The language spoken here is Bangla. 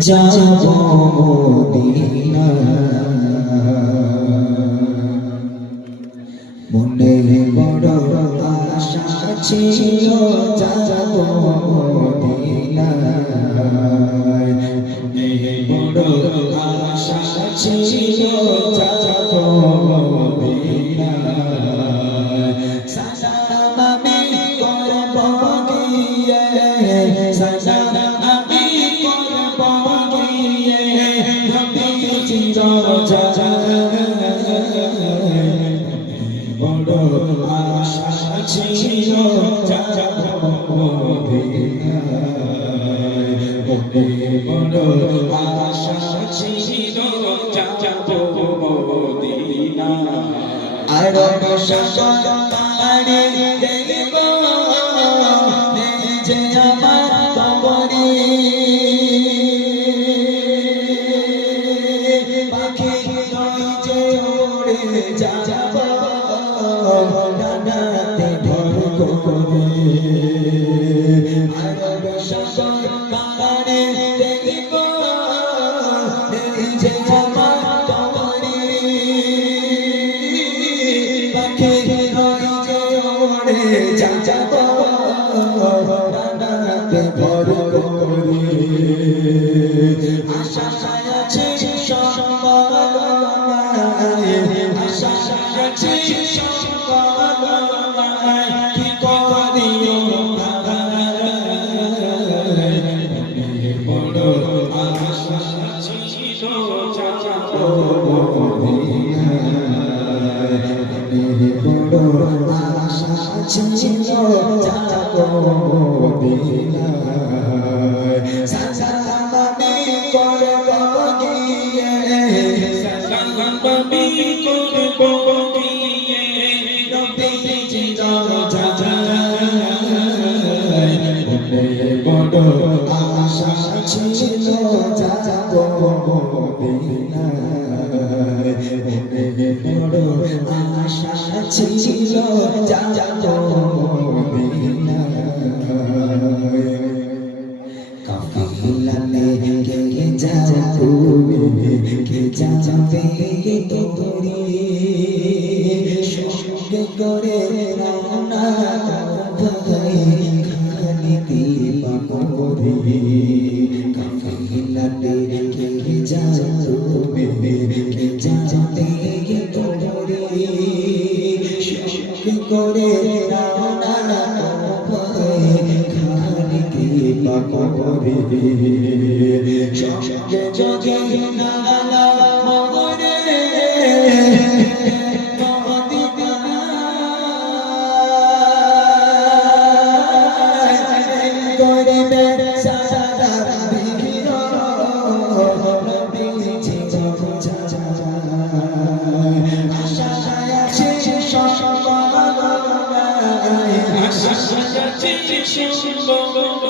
যাব মদিনা মনে বড় আশা ছিল যাব মদিনা মনে বড় আশা ছিল যাব মদিনা সালাম আমি করব গিয়ে সালাম আমি করব গিয়ে নবীজি রওজা বড় আশা ছিল যাব মদিনা বড় আশা ছিল যাব মদিনা আর সাগরে দেখব যে আমার কবরে পাখি নয় যে উড়ে যাব ডানাতে ভর করে আর সাগরে দেখব যে আমার কবরে পাখি নয় যে উড়ে যাব ডানাতে ভর করে আশা আছে সম্ভাবনায় আশা আছে সম্ভাবনায় কি করিও বড় আশা ছিল যাব বড় আশা ছিল যাব মদিনা সালাম আমি করব গিয়ে সালাম আমি করব গিয়ে নবীজি রওজা বড় আশা ছিল যাব মদিনা বড় আশা ছিল যাব মদিনা কাফিলাতে কে যাবে কে যাবে তোরে সঙ্গে করে রওনা ভাই খালি দিবা করে কাফিলাতে কে যাবে কে যাবে তোরে সঙ্গে করে রওনা ভাই খালি দিবা করে সঙ্গে যদি নালা মরে করিবে সারা ভিড় নবীজি রওজা আশা আছে সম্ভাবনায় আশা আছে সম্ভাবনায়